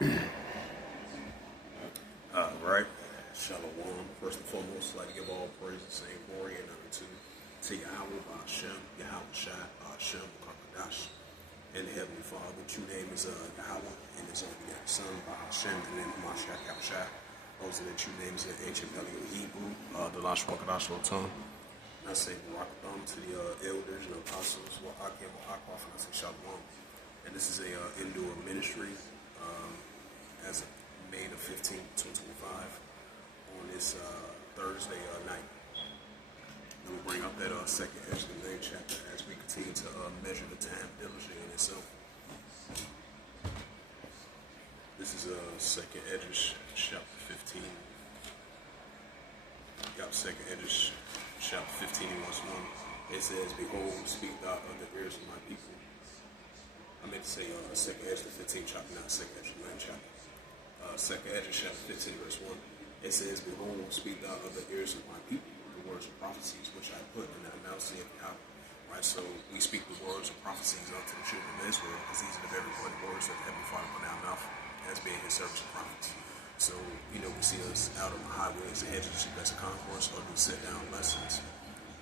Right. Shalom. First and foremost, I'd like to give all praise and same glory and honor to Yahweh, Ba'ashem, Yahweh Shai, Ba'ashem, Kakadash, and the Heavenly Father. The true name is Yahweh, and His only begotten Son, Ba'ashem, the name of Mashiach Yahushua. Those are the true names in ancient Paleo Hebrew, the Lash Wakadash Rotan. I say Barakatham to the elders and apostles, Wa'akim, Wa'akwaf, and I say Shalom. And this is a indoor ministry as of May the 15th, 2025, on this Thursday night. And we'll bring up that second Ezra the 9th chapter as we continue to measure the time diligently in itself. This is second Ezra chapter 15. Got second Ezra chapter 15 verse 1. It says, "Behold, speak thou of the ears of my people." I meant to say second Ezra 15 chapter, not second Ezra 9th chapter. Second Ezra chapter 15 verse 1. It says, "Behold, speak thou of the ears of my people, the words of prophecies which I put in the mouth of Yahweh." Right, so we speak the words of prophecies unto the children of Israel, because these are the very words that the Heavenly Father put in our mouth as being His servants and prophets. So, we see us out on the highways and hedges, chief as a concourse, or do sit down lessons.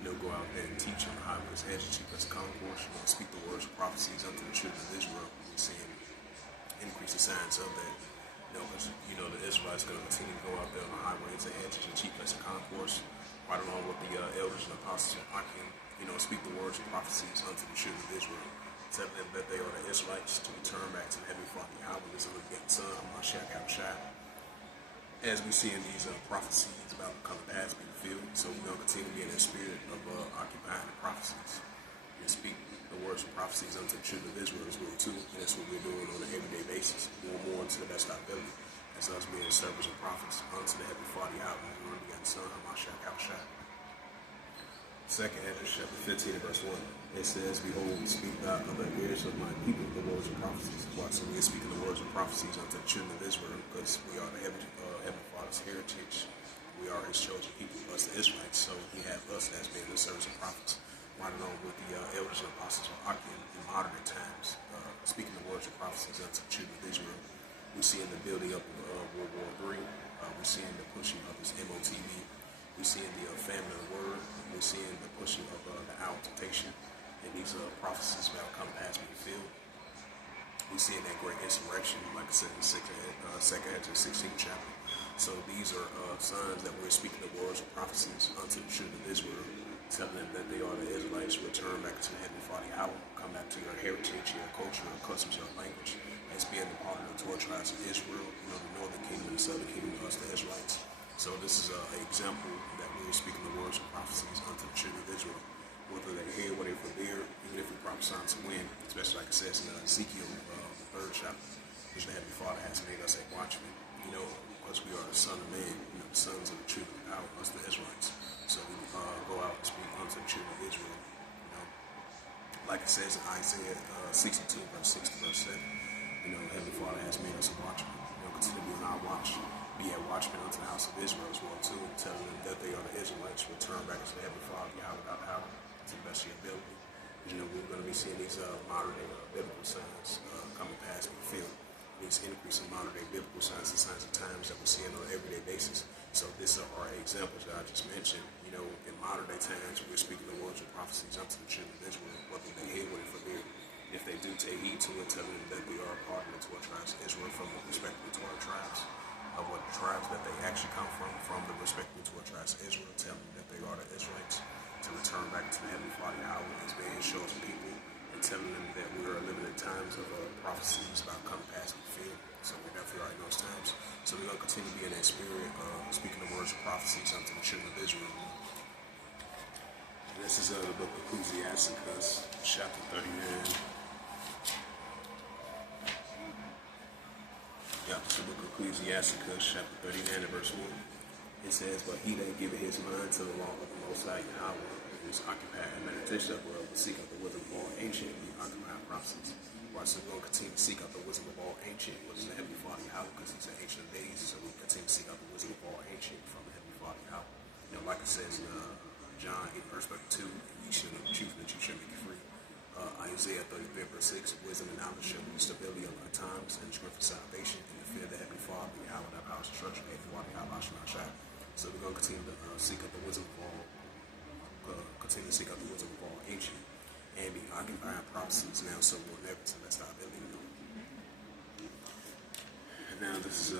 Go out there and teach on the highways, hedges, chief as a concourse. Speak the words of prophecies unto the children of Israel. We're seeing increase the signs of that. Because, the Israelites are going to continue to go out there on the highways and hedges and chief as a concourse, right along with the elders and apostles of Akim, speak the words of prophecies unto the children of Israel, tell them that they are the Israelites to return back to the Heavenly Father Yahweh, His only begotten Son, Mashiach Yahushua. As we see in these prophecies about the coming past being fulfilled, so we're going to continue to be in that spirit of occupying the prophecies and speak the words of prophecies unto the children of Israel as well too, and that's what we're doing on an everyday basis, more to the best of our ability, as us being servants and prophets unto the Heavenly Father Yahweh, His only begotten Son, Mashiach Yahushua. Second Ezra chapter 15 verse 1. It says, "Behold, speak thou of the ears of my people the words of prophecies." Why? So we're speaking the words of prophecies unto the children of Israel, because we are the Heavenly Father's heritage. We are His chosen people, us the Israelites. So He has us as being the servants and prophets, right along with the elders and apostles of Akim in modern times, speaking the words of prophecies unto the children of Israel. We see in the building up of World War III. We're seeing the pushing of this MOTV. We're seeing the famine of the word. We're seeing the pushing of the hour of temptation, and these prophecies about coming past being fulfilled. We're seeing that great insurrection, like I said in second Ezra 16th chapter. So these are signs that we're speaking the words of prophecies unto the children of Israel, telling them that they are the Israelites, return back to the Heavenly Father Yahweh, come back to your heritage, your culture, your customs, your language, as being a part of the 12 tribes of Israel, the northern kingdom, the southern kingdom, us the Israelites. So this is an example that we're speaking the words of prophecies unto the children of Israel, whether they're here, whether they're there, even if we prophesy to win, especially like it says in Ezekiel, the 3rd chapter, which the Heavenly Father has made us a watchman, because we are the son of man, the sons of the children of power, us the Israelites. So we go out and speak unto the children of Israel, like it says in Isaiah 62, verse 6 to verse 7, the Heavenly Father has made us a watchman. Continue to be on our watch, be a watchman unto the house of Israel as well too, telling them that they are the Israelites, return back to the Heavenly Father Yahweh without power, to the best of your ability. We're going to be seeing these modern day biblical signs coming past and fulfilled. These increasing modern day biblical signs and signs of times that we're seeing on an everyday basis. So these are examples that I just mentioned. In modern day times, we're speaking the words of prophecies unto the children of Israel, whether they hear what it forbid. If they do take heed to it, telling them that they are a part of the 12 tribes of Israel from the respective 12 tribes, of what tribes that they actually come from the respective 12 tribes of Israel, telling them that they are the Israelites, to return back to the Heavenly Father Yahweh as being His chosen people, and telling them that we are living in times of prophecies about coming past and fulfilled. So we definitely are in those times. So we're going to continue to be in that spirit, speaking the words of prophecies unto the children of Israel. And this is the book of Ecclesiasticus, chapter 39. It's the book of Ecclesiasticus, chapter 39, and verse 1. It says, "But he that giveth his mind to the law of the Most High Yahweh, and is occupied in meditation of the world, will seek out the wisdom of all ancient and occupied prophecies." Right, so we're going to continue to seek out the wisdom of all ancient, which is the Heavenly Father Yahweh, because He's the ancient of days. So we continue to seek out the wisdom of all ancient from the Heavenly Father Yahweh. Like it says in John 8, verse 2, "Ye shall know the truth, and the truth shall make you free." Isaiah 33, verse 6, "Wisdom and knowledge shall be the stability of our times, and strength of salvation, and the Father, Yahweh, that power structure, so we're going to continue to seek out the wisdom of all, ancient and be occupying prophecies now, so we'll never to let's stop building them. And now this is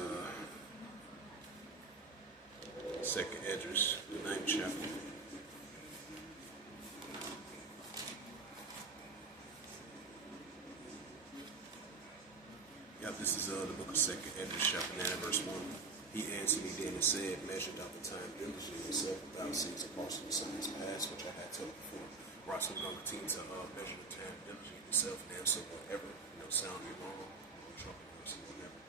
Second Esdras, the 9th chapter. This is the book of Second Esdras, chapter 9, verse 1. He answered me then and said, measure out the time diligently yourself without seeing apostle the signs past, which I had told before. Right, so we're going to continue to measure the time diligently yourself and answer whatever, sound you wrong, whatever.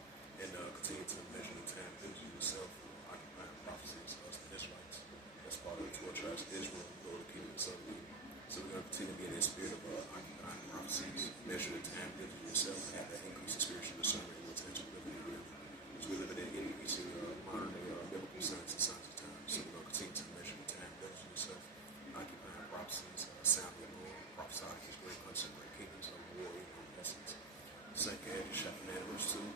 And continue to measure the time diligently yourself, occupying prophecies of the Israelites. That's part of the 12 tribes of Israel, go to the kingdom of Southern. So we're going to continue to be in that spirit of occupying prophecies, measure the time diligently yourself, and have that increase in spiritual discernment and attention living in real. Because we live in an increasing modern day biblical science and signs of time. So we're going to continue to measure the time diligently yourself, occupying prophecies, sounding the Lord, prophesying his great countries and great kingdoms of war in essence. Second Esdras, chapter 9, verse 2.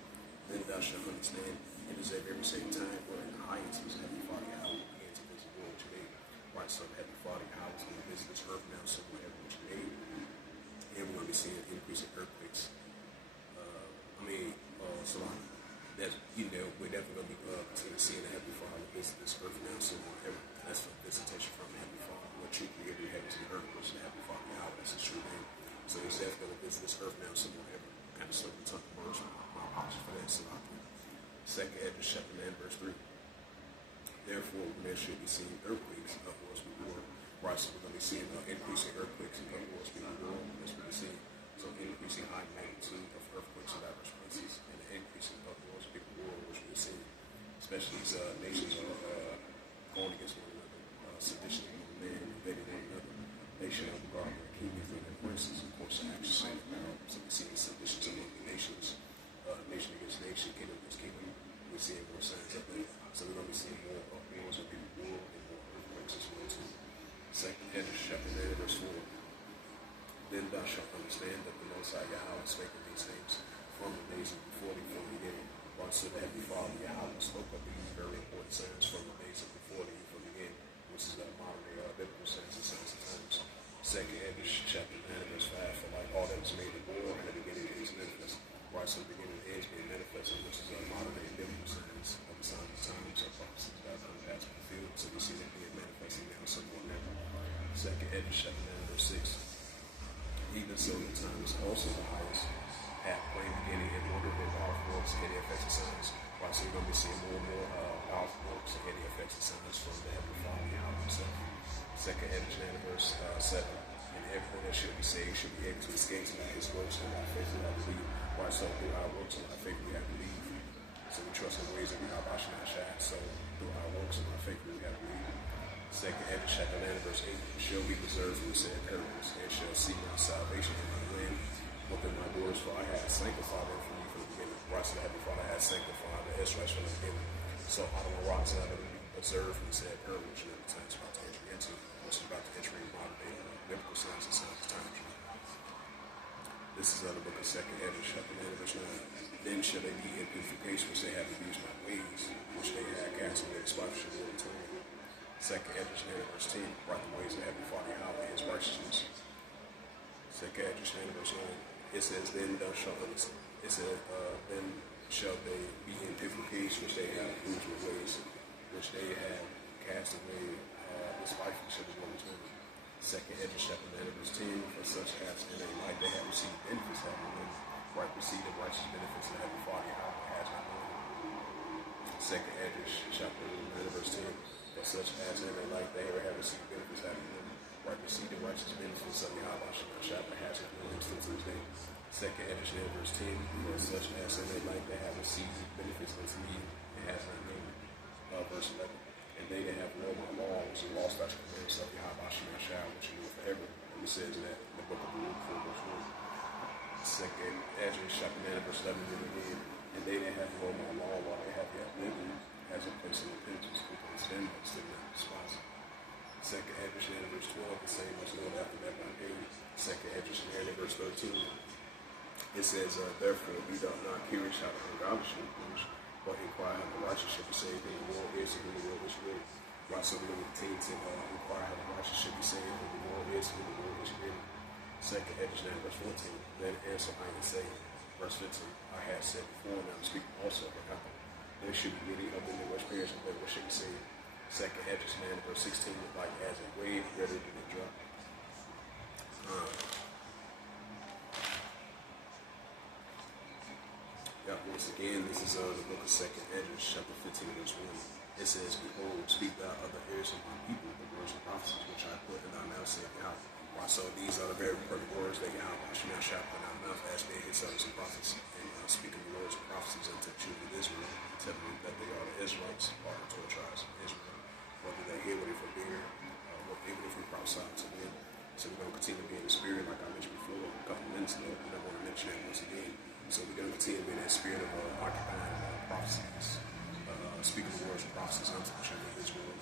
Then thou shalt understand, it is at every same time where in the highest is Heavenly Father Yahweh began to visit the world which he made. Right, so Heavenly Father Yahweh is going to visit this earth now, so whatever which he made. And we're going to be seeing an increase in earthquakes. So that's, we're definitely going to be continue seeing the Heavenly Father visit this earth now, so whatever. That's a visitation from the Heavenly Father, what you created heavens and earth, which is the Heavenly Father Yahweh, that's his true name. So he's definitely going to visit this earth now, so whatever. Kind of sort of took the words, my apologies for that. So Second Esdras, chapter 9, verse 3. Therefore, when there should be seen earthquakes, upwards before. Right, so we're going to be seeing increasing earthquakes and upwards before. That's what we're seeing. So increasing high magnitude of earthquakes in diverse places, and an increasing upwards before, which we're seeing, especially these nations are going against one another, sedition among men, invading one another. Nation of the guard, their kings and their princes, of course, actually saying about. So we see the seditions among the nations, nation against nation, kingdom against kingdom. We're seeing more signs of that. So we're going to be seeing more wars of people war and more earthquakes as well too. Second Esdras, chapter 9, verse 4. Then thou shalt understand that the Most High Yahweh spake of these things from the days of before thee, from the beginning. So the Heavenly Father Yahweh spoke of these very important signs from the days of before thee, from the beginning, which is the modern day biblical signs and signs of times. Second Esdras, chapter 9, verse 5. For like all that was made in war, in the beginning is manifest. Right, so the beginning is being manifested, which is a modern day biblical signs of the signs of times, of prophecies that are past the field. So we see that being manifesting now somewhat now. Second Esdras, chapter 9, verse 6. Even so, the time is also the highest, at plain beginning and order and powerful works and the effects of signs. Right, so you're going to be seeing more and more powerful works and the effects of signs from the Heavenly Father Yahweh himself. Second Esdras, verse 7. And everyone that should be saved should be able to escape to his works and by faith without belief. Right, so through our works and by faith we have to believe. So we trust in the ways that we have Ashkenaz. So through our works and by faith we have to believe. Second Esdras, chapter 9, verse 8. Shall be preserved from the said perils, and shall see my salvation in my land within my doors, for I have sanctified them from you from the beginning. Right, so the Heavenly Father has sanctified the Israelites from the beginning. So out of the rocks that have been preserved from the said peril, which the time is about to enter into, which is about to enter in modern day biblical signs and signs of times. This is the book of Second Esdras, chapter 9, verse 9. Then shall they be in purification, which they have abused my ways, which they have cast away despiteful will and time. Second Esdras, verse 10. Right the ways of Heavenly Father Yahweh his righteousness. Second Esdras, verse 9. It says, then thou shalt understand. It says, then shall they be in purification, which they have abused my ways, which they have cast away despiteful will and time. Second Esdras, chapter 9, verse 10. For such as in a life they have received benefits, having them right received the righteous benefits of the Heavenly Father Yahweh has not known. Second Esdras, chapter 9, verse 10. For such as in their life they have received benefits, having them right received the righteous benefits of Yahweh Shapha has not known him still to this day. Second Esdras, verse 10. For such as in their life they have received benefits unto me and has not known. Verse 11. And they that have known my law, which is law, statutes, and commandments of Yahweh Shapha, which you know forever. And it says that in the book of Luke 4, verse 1. Second Esdras, chapter 9, verse 11. And they that have known my law while they have yet living, has a place of repentance, because them that still not despise. Second Esdras, verse 12, the same was known after that by David. Second Esdras, verse 13. It says, therefore be thou not curious how to ungodly reproach, but inquire how the righteous shall be saved, and the Lord is to whom the Lord is great. Right, so we're going to continue to inquire how the righteous shall be saved, and the Lord is to whom the Lord is great. Second Edges 9, verse 14. Then answer I and say, verse 15, I have said before, and I'm speaking also, but after. There should be many of them that which perish, and that which shall be saved. Second Edges 9, verse 16, like as a wave, ready to be dropped. Once again, this is the book of Second Edges, chapter 15, verse 1. It says, Behold, speak thou of the ears of my people, the words of prophecies which I put in thy mouth, saith Yahweh. So these are the very perfect words that Yahweh shall put in our mouth as they his sons and prophets, and speaking the words of prophecies unto the children of Israel, telling them that they are the Israelites, or the 12 tribes of Israel, whether they hear what they forbear, or even if we prophesy to them. So we're going to continue to be in the spirit, like I mentioned before a couple minutes ago, and I want to mention that once again. So we're going to continue to be in that spirit of occupying prophecies, speaking the words of prophecies unto the children of Israel.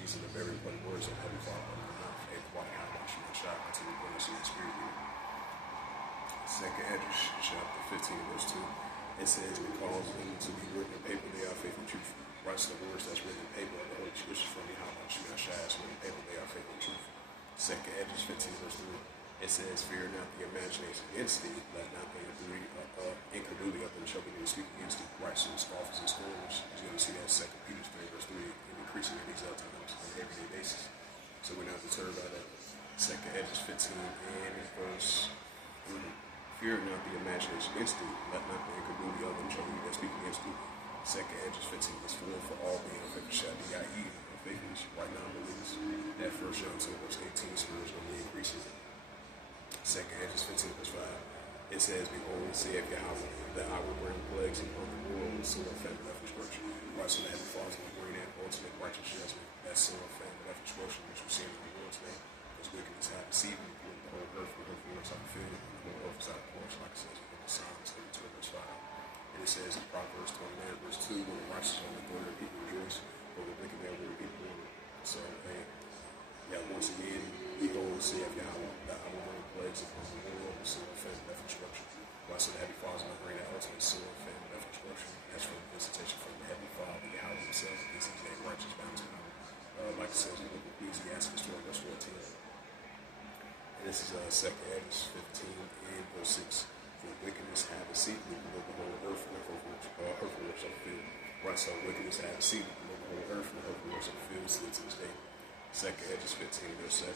These are the very important words of Heavenly Father in our mouth, and what I should not shy until we bring us in the spirit here. Second Edges, chapter 15, verse 2. It says, because them to be written in paper, they are faith and truth. Writes the words that's written in paper of the Holy Scriptures from Yahweh should not shy as written in paper, they are faith and truth. Second Edges 15, verse 3. It says, fear not the imagination against thee, let not the incredulity of them shall begin to speak against thee. Right, so scoffers and scorners. You're going to see that Second Peter 3, verse 3, and increasing in these times on an everyday basis. So we're not deterred by that. Second Edges 15 and verse 3. Fear not the imagination against thee, let not the incredulity of them shall begin to speak against thee. Second Edges 15, verse 4, for all being affected shall be i.e. faithfulness, right now believers. That first John 2, verse 18, spiritually increasing. Second Edges 15, verse 5. It says, behold, saith Yahweh, that I will bring plagues upon the world, sword, famine, death, destruction. Right, so that falls in the bring that ultimate righteous judgment, that sword, famine, death, destruction, which we're seeing in the world today. Because wickedness have deceived the whole earth, the whole world's out of field, the whole earth is out of course, like it says in the Psalms 32, verse 5. And it says in Proverbs 29, verse 2, when the righteous are the glory of people rejoice, but the wicked man will be people. So, once again, behold, saith Yahweh, that I will bring plagues upon the world, sword, famine, death, destruction. Why so the Heavenly Father is going to bring that ultimate sword, famine, death, destruction. That's from the visitation from the Heavenly Father, Yahweh himself, because he's that righteous bounty power. Like it says in the book of Ecclesiastes 12, verse 14. And this is Second Edges 15 and verse 6. For wickedness have a seat, we below the whole earth, and the earthworks of the field. Right, so wickedness have a seat, we below the whole earth, and the earthworks of the field, still to this day. Second Edges 15, verse 7.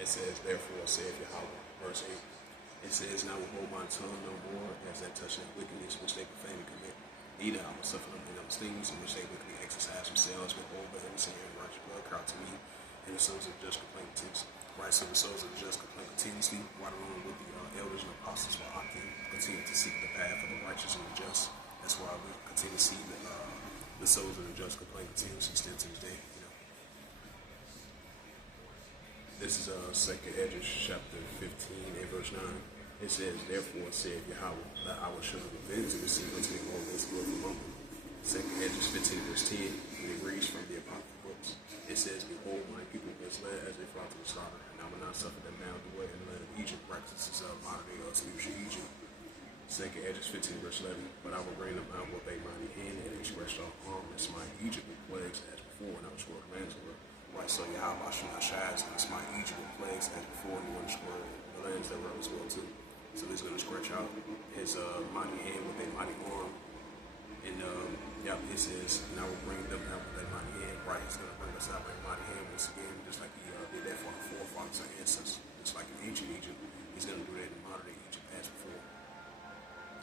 It says, therefore, saith Yahweh, verse 8. It says, now will hold my tongue no more, as that touching wickedness which they profane and commit. Neither I will suffer them in those things in which they wickedly exercise themselves. Behold, the heavens and righteous blood cry to me, and the souls of the just complain continuously. Right, so the souls of the just complain continuously, right along with the elders and apostles will continue to seek the path of the righteous and the just. That's why we continue to see the souls of the just complain continuously still to this day. This is Second Edges, chapter 15 and verse 9. It says, therefore, saith Yahweh, that I will show the revenge and receive unto the Lord this good among them. Second Edges 15 verse 10, when it reads from the Apocryphal books, it says, behold, my people is led as they flock to the slaughter, and I will not suffer them now to dwell in the land of Egypt. Practices of modern day spiritual Egypt. Second Edges 15 verse 11, but I will bring them out with a mighty hand and express all arm and smite Egypt with plagues as before, and I will destroy the lands of the right, so Yahweh should not shy as going to smite Egypt with plagues as before, and he will destroy the lands that were as well too. So he's going to stretch out his mighty hand with a mighty arm. And it says, and I will bring them out with a mighty hand. Right, he's going to bring us out with a mighty hand once again, just like he did that for our forefathers and ancestors. Just like in ancient Egypt, he's going to do that in modern day Egypt as before.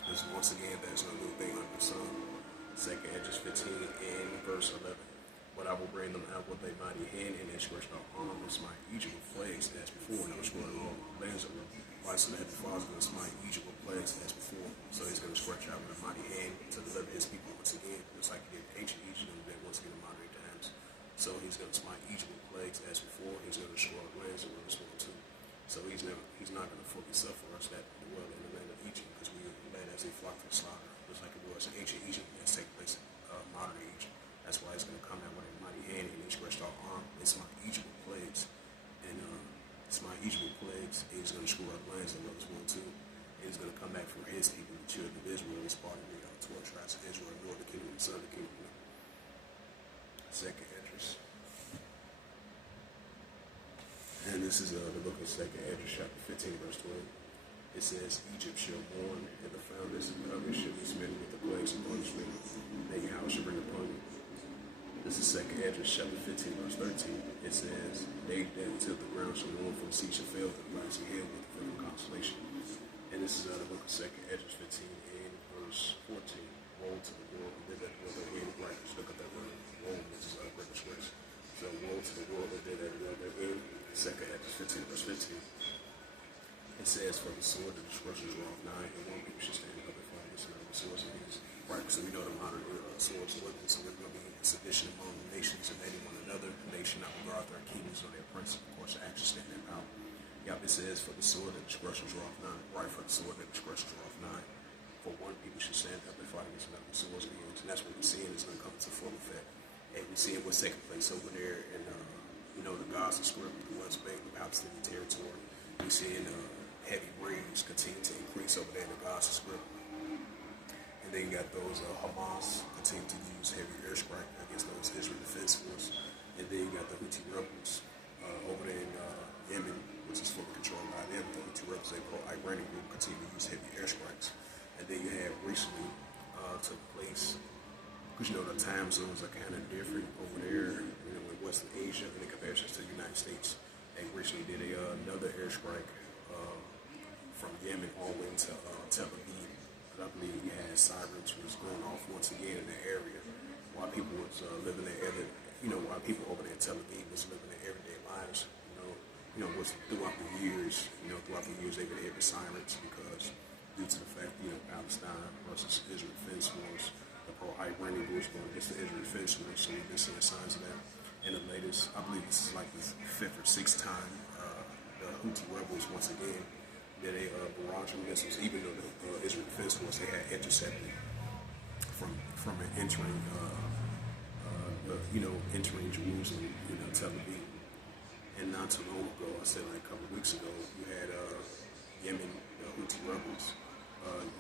Because once again, there's no new thing under the sun. Second Edges 15 and verse 11. But I will bring them out with a mighty hand and stretch out arm and smite Egypt with plagues as before, and I will destroy all lands of them. Right, so the Heavenly Father is going to smite Egypt with plagues as before. So he's going to stretch out with a mighty hand to deliver his people once again, just like he did ancient Egypt and then once again in modern times. So he's going to smite Egypt with plagues as before. He's going to destroy the lands of them as well too. So he's not going to fully suffer us that dwell in the land of Egypt, because we led as a flock to the slaughter, just like it was in ancient Egypt and it's taking place in modern Egypt. That's why he's going to come out with a mighty hand and stretched out arm and smite Egypt with plagues. And smite Egypt with plagues, and he's going to screw up lands as well too. and he's going to come back for his people, the children of Israel, as part of the 12 tribes of Israel, northern kingdom and southern kingdom. Second Esdras. And this is the book of Second Esdras, chapter 15, verse 12. It says, Egypt shall mourn, and the founders of it shall be smitten with the plagues of punishment that Yahweh shall bring upon you. This is Second Esdras, chapter 15, verse 13. It says, They that till the ground shall mourn, for the sea shall fail, the rising hill with the film of consolation. And this is the book of Second Esdras 15 and verse 14. Woe to the world that did that dwell therein. Right, look at that word. Woe, which is British words. So woe to the world that did that dwell therein. Second Esdras 15, verse 15. It says, For the sword of destruction is wrought nigh, and one people should stand up and fight against another swords and hands. Right, so we know the modern swords and weapons, so we're going to be sedition among nations and hating one another. The nation not regard their kingdoms or their princes, of course, actually stand in power. Yep, it says, For the sword of destruction is wrought nigh. Right, for the sword of destruction is wrought nigh. For one people should stand up and fight against another swords and hands. And that's what we're seeing is going to come to full effect. And we're seeing what's taking place over there in, the Gaza Strip, the West Bank, the Palestinian territory. We're seeing heavy rains continue to increase over there in the Gaza Strip. And then you got those Hamas continue to use heavy airstrike against those Israel Defense Force. And then you got the Houthi rebels over there in Yemen, which is fully controlled by them. The Houthi rebels, they pro-Iranian group, continue to use heavy airstrikes. And then you have recently took place, because the time zones are kind of different over there, in Western Asia in comparison to the United States. They recently did another airstrike from Yemen all the way to Tel Aviv. I believe you had sirens was going off once again in the area while people was living their while people over there in Tel Aviv was living their everyday lives. Was throughout the years, they've been hearing sirens because due to the fact, Palestine versus Israel Defense Force, the pro-Iranian groups going against the Israel Defense Force, so we've been seeing signs of that. And the latest, I believe this is like the 5th or 6th time the Houthi rebels once again did a barrage of missiles, even though the Israel Defense Force they had intercepted from an entering entering Jerusalem, Tel Aviv. And not too long ago, I said like a couple of weeks ago, you had Yemen, the Houthi rebels,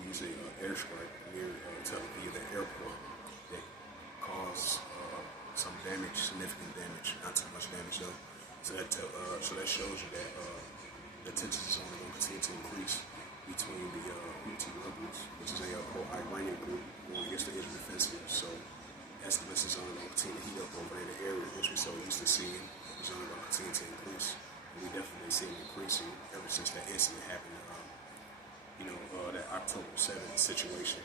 use an airstrike near Tel Aviv, the airport, that caused some damage, significant damage, not too much damage though. So that shows you that the tensions is only going to continue to increase between the Houthi rebels, which is a pro-Iranian group, going against the Israel Defense Force. So estimates is only going to continue to heat up over in the area, which we're so used to seeing. It's only going to continue to increase. And we definitely see it increasing ever since that incident happened. That October 7th situation.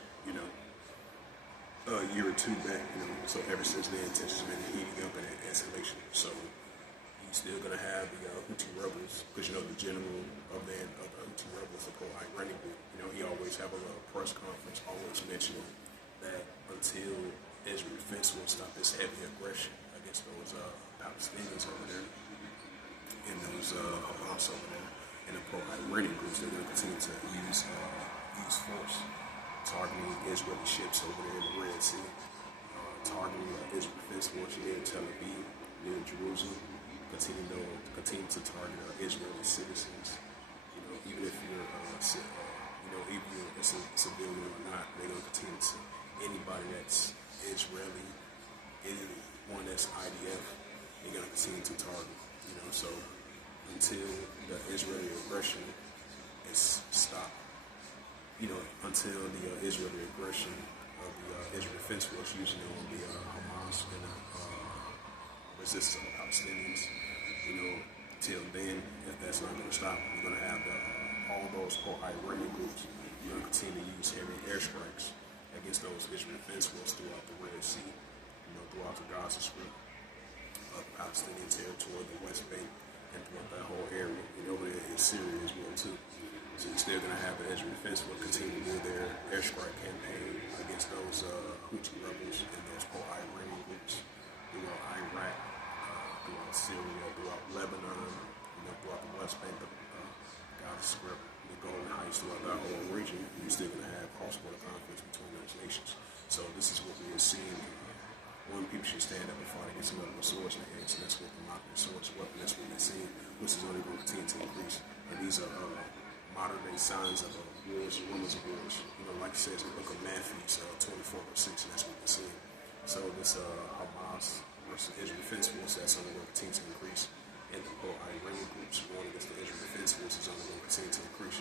A year or two back. So ever since then, tensions have been heating up and escalation. So you're still going to have the Houthi rebels, because the general of the Houthi rebels, the pro-Iranian group. He always have a little press conference, always mentioning that until Israel Defense will stop this heavy aggression against those Palestinians over there and those Hamas over there and the pro-Iranian groups, they're going to continue to use force, targeting Israeli ships over there in the Red Sea, targeting Israel Defense Force near Tel Aviv, near Jerusalem, continue to target Israeli citizens. Even if you're even if you're a civilian or not, they're going to continue to anybody that's Israeli, anyone that's IDF, they're going to continue to target. So until the Israeli aggression is stopped, until the Israeli aggression of the Israel Defense Force using it on the Hamas and the resistance of the Palestinians, till then, if that's not going to stop, you're going to have all those pro-Iranian groups. You're going to continue to use heavy airstrikes against those Israel Defense Force throughout the Red Sea, throughout the Gaza Strip, the Palestinian territory, the West Bank, and throughout that whole area, and over there in Syria as well too. So you're still going to have the Israel Defense Force continue to do their airstrike campaign against those Houthi rebels and those pro-Iranian groups throughout Iraq, throughout Syria, throughout Lebanon, throughout the West Bank, the Gaza Strip, the Golden Heights, throughout that whole region. You're still going to have cross-border conflicts between those nations. So this is what we are seeing. One, people should stand up and fight against another with swords in their hands, and that's what the modern swords weapon. That's what we're seeing, which is only going to continue to increase. And these are modern day signs of wars, rumors of wars. Like it says in the book of Matthew, 24 verse 6, and that's what we're seeing. So this Hamas versus Israel Defense Force, that's only going to continue to increase. And the pro-Iranian groups going against the Israel Defense Force is only going to continue to increase.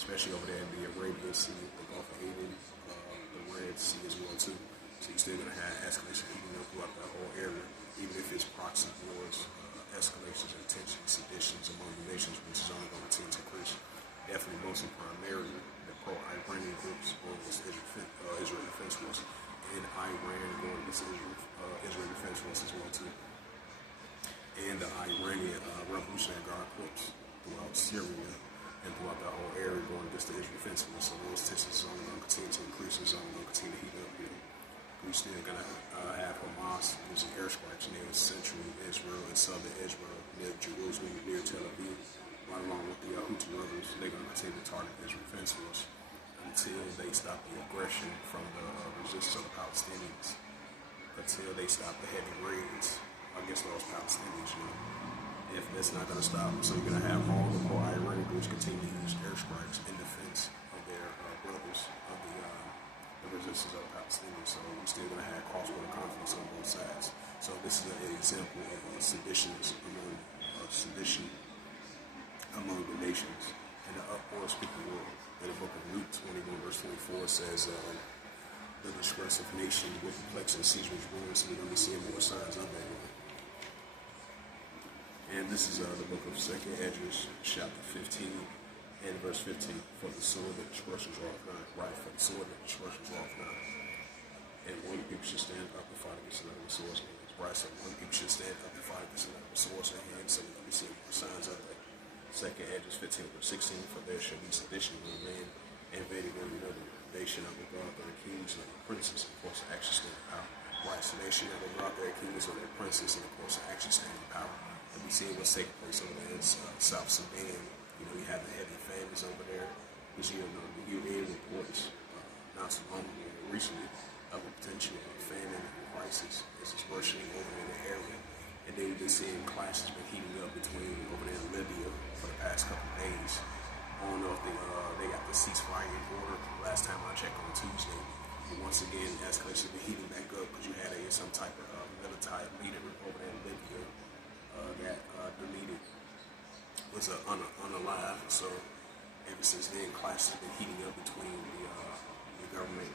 Especially over there in the Arabian Sea, the Gulf of Aden, the Red Sea as well too. So you're still going to have escalation even throughout that whole area, even if it's proxy wars, escalations and tensions, seditions among the nations, which is only going to continue to increase. Definitely most and primarily the pro-Iranian groups going against Israel Defense Force, and Iran going against Israel Defense Force as well too. And the Iranian Revolutionary Guard Corps throughout Syria and throughout that whole area going against the Israel Defense Force. So those tensions are only going to continue to increase, it's only going to continue to heat up here. We're still going to have Hamas using airstrikes near central Israel and southern Israel, near Jerusalem, near Tel Aviv, right along with the Houthi rebels. They're going to continue to target the Israel Defense Force until they stop the aggression from the resistance of the Palestinians, until they stop the heavy raids against those Palestinians. If that's not going to stop, so you're going to have all the pro-Iranian groups continue to use airstrikes in defense of their brothers of the resistance of the Palestinians. So we're still going to have cross-border conflicts on both sides. So this is an example of sedition among the nations and the uproar speaking world. In the book of Luke 21 verse 24 says, the distress of nations with perplexing Caesar's ruin. So we're going to be seeing more signs of that. And this is the book of 2nd Esdras, chapter 15 and verse 15. For the sword that destroys all none. Right, for the sword that destroys all none. And one people should stand up and fight against another with swords in hands. Right, so one people should stand up and fight against another with swords in hands. So we see signs of that. 2nd Esdras 15 verse 16. For there shall be sedition among men, invading one another. They shall not regard their kings or their princes, and of course actually stand in power. Right, so they should not regard their kings or their princes, and of course actually stand in power. And we see what's taking place over there in South Sudan. We have the heavy famines over there. Because you hear reports not so long ago, recently, of a potential famine crisis as it's rushing over in the area. And then we've been seeing clashes been heating up between over there in Libya for the past couple of days. I don't know if they got the ceasefire in order last time I checked on Tuesday. But once again, escalation been heating back up because you had some type of military leader over there in Libya that deleted was unalive. So ever since then, clashes have been heating up between the government,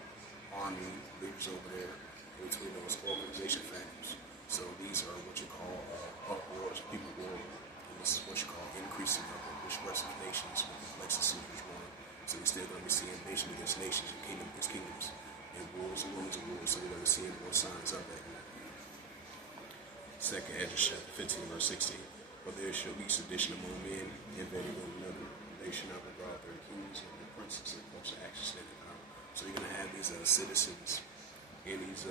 army leaders over there, and between those organization factors. So these are what you call uproars, people war, and this is what you call increasing of the distress of nations with the complexity of war. So we're still going to be seeing nation against nations and kingdom against kingdoms, and wars and rumors of wars. So we're going to be seeing more signs of that. 2nd Esdras chapter 15 verse 16. For there shall be sedition among men, invading one another. They shall not regard their kings and their princes, and of course actually stand in power. So you're going to have these citizens and these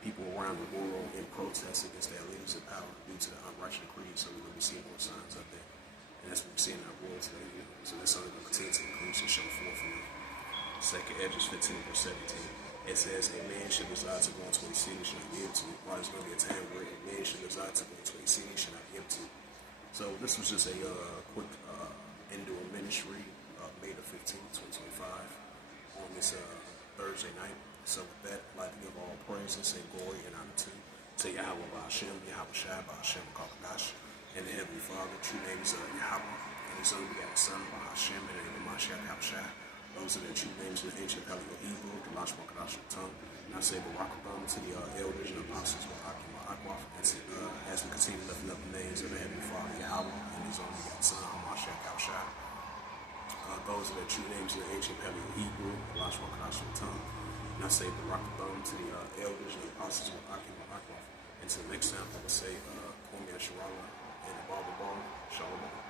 people around the world in protest against their leaders in power due to the unrighteous decree. So we're going to be seeing more signs of that. And that's what we're seeing in our world today. So that's only going to continue to increase and show forth from it. 2nd Esdras 15 verse 17. It says, a man should desire to go into a city, should not be able to. While there's going to be a time where a man should desire to go into a city, should not be able to. So this was just a quick indoor ministry, May the 15th, 2025, on this Thursday night. So with that, I'd like to give all praises and glory and honor to Yahweh Ba'ashem, Yahweh Shai, Ba'ashem, Kakadash, and the Heavenly Father. True name is Yahweh, and His only begotten Son, Ba'ashem, and the name of Mashiach Yahushua. Those are the true names in the ancient Paleo-Hebrew, the Lashma Kadash tongue. And I say Barakabam to the elders and apostles of Akim Akwaf, and as we continue lifting up the names of the Heavenly Father, Yahweh, and His only begotten Son, Mashiach Yahushua. Those are the true names in the ancient Paleo-Hebrew, the Lashma Kadash tongue. And I say Barakabam to the elders and apostles of Akim Akwaf. Until next time, I will say Kwame Asherala and the Bible Shalom.